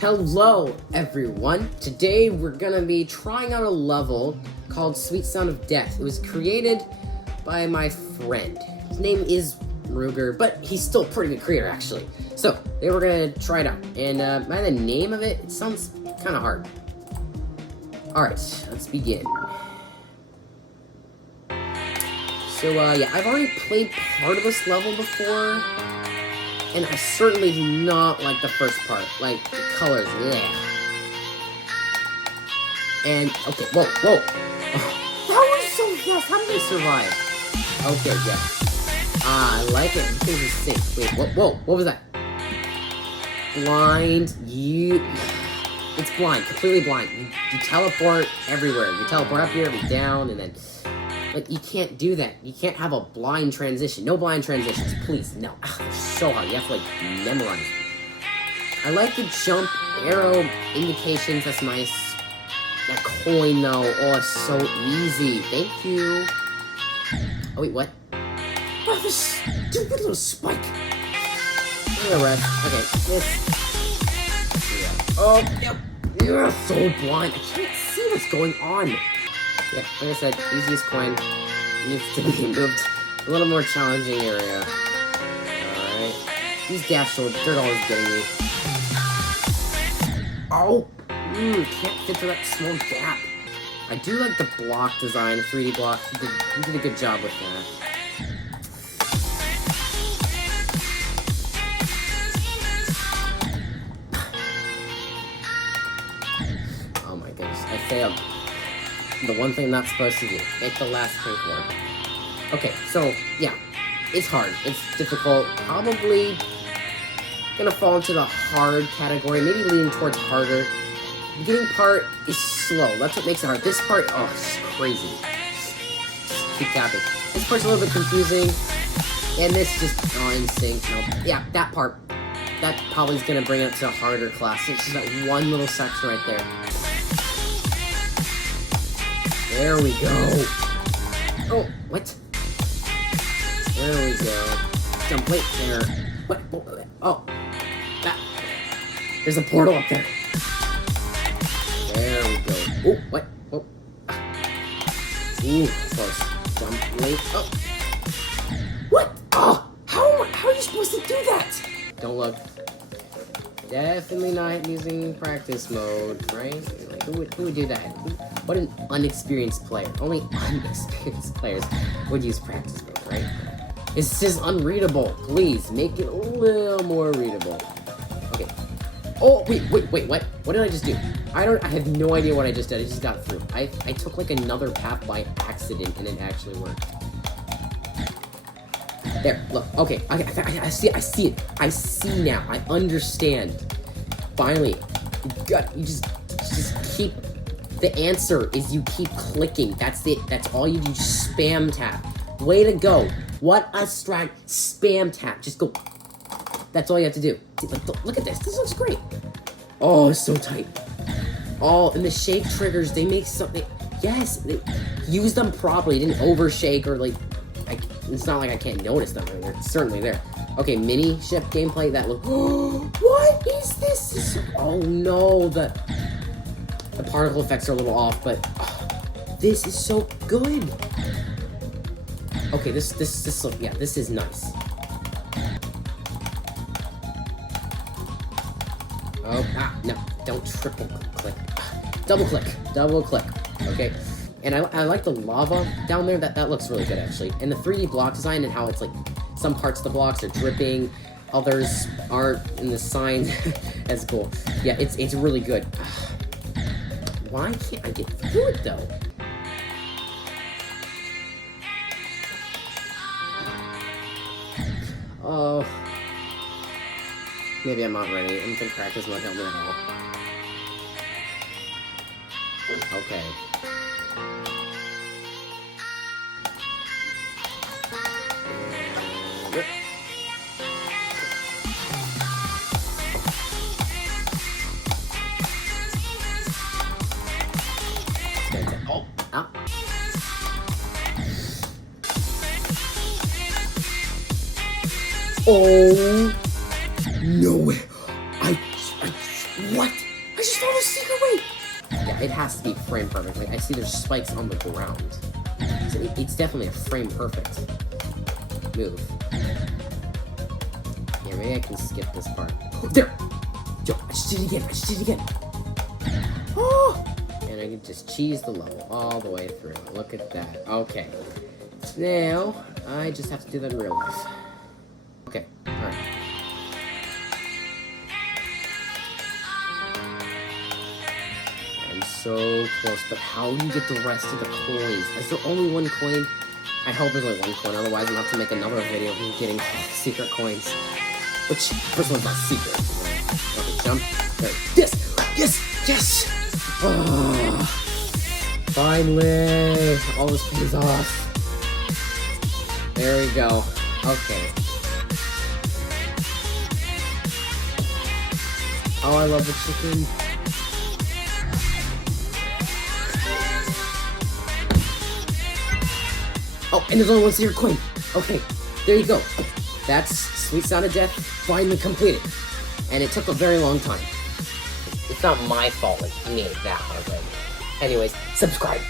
Hello everyone! Today we're gonna be trying out a level called Sweet Sound of Death. It was created by my friend. His name is Ruger, but he's still a pretty good creator actually. So, today we're gonna try it out. And by the name of it, it sounds kinda hard. Alright, let's begin. So yeah, I've already played part of this level before. And I certainly do not like the first part. Like, the colors, yeah. And, okay, whoa. Oh, that was so fast. How did they survive? Okay, yeah. I like it. Things are sync. Wait, whoa, what was that? Blind, it's blind, completely blind. You teleport everywhere. You teleport up here, down, and then... Like, you can't do that. You can't have a blind transition. No blind transitions, please. No. They're so hard. You have to, like, memorize them. I like the jump arrow indications. That's nice. That coin, though. Oh, it's so easy. Thank you. Oh, wait, what? Oh, this stupid little spike. Look at the rest. Okay, this. Yeah. Oh, yep. You're so blind. I can't see what's going on. Yeah, like I said, easiest coin needs to be moved. A little more challenging area. Alright. These dash swords, they're always getting me. Oh! Can't fit through that small gap. I do like the block design, 3D block. You did a good job with that. Oh my goodness, I failed. The one thing I'm not supposed to do. Make the last pink one. Okay, so, yeah. It's hard. It's difficult. Probably gonna fall into the hard category. Maybe leaning towards harder. The beginning part is slow. That's what makes it hard. This part, oh, it's crazy. Just keep tapping. This part's a little bit confusing. And this just, oh, in sync. No. Yeah, that part. That probably is gonna bring it to a harder class. It's just that one little section right there. There we go. Oh, what? There we go. Jump, wait, there. What? Oh. That. There's a portal up there. There we go. Oh, what? Oh. Ooh, close. Jump, wait. Oh. What? Oh, how are you supposed to do that? Don't look. Definitely not using practice mode, right? Like, who would do that? What an unexperienced player. Only unexperienced players would use practice mode, right? It's just unreadable. Please, make it a little more readable. Okay. Oh, wait, what? What did I just do? I have no idea what I just did. I just got through. I took, like, another path by accident, and it actually worked. There, look, okay, I see it. I see now. I understand. Finally, you just keep, the answer is you keep clicking. That's it. That's all you do. Just spam tap. Way to go. What a strat. Spam tap. Just go. That's all you have to do. Look at this. This looks great. Oh, it's so tight. Oh, and the shake triggers, they make something. Yes, they use them properly. Didn't overshake or like it's not like I can't notice them. They're certainly there. Okay, mini ship gameplay. That look. What is this? Oh no, the particle effects are a little off, but this is so good. Okay, this look. Yeah, this is nice. Oh, no, don't triple click. Double click. Okay. And I like the lava down there. That looks really good, actually. And the 3D block design and how it's like some parts of the blocks are dripping, others aren't, and the signs. That's cool. Yeah, it's really good. Why can't I get through it, though? Oh. Maybe I'm not ready. I don't think practice won't help me at all. Okay. Oh, ah. Oh, no way. What? I just found a secret way! Yeah, it has to be frame perfect. Like, I see there's spikes on the ground. So it's definitely a frame perfect move. Yeah, maybe I can skip this part. Oh, there! Yo, I just did it again, Oh! And I can just cheese the level all the way through. Look at that. Okay. Now, I just have to do that in real life. Okay, alright. I'm so close, but how do you get the rest of the coins? Is there only one coin? I hope there's only one coin, otherwise I'm gonna have to make another video of me getting secret coins. Which, first one's not secret. Okay, jump. There. Yes! Oh, finally! All this pays off. There we go. Okay. Oh, I love the chicken. Oh, and there's only one secret coin. Okay, there you go. That's Sweet Sound of Death finally completed. And it took a very long time. It's not my fault, like, you made it that hard, right? Anyways, subscribe.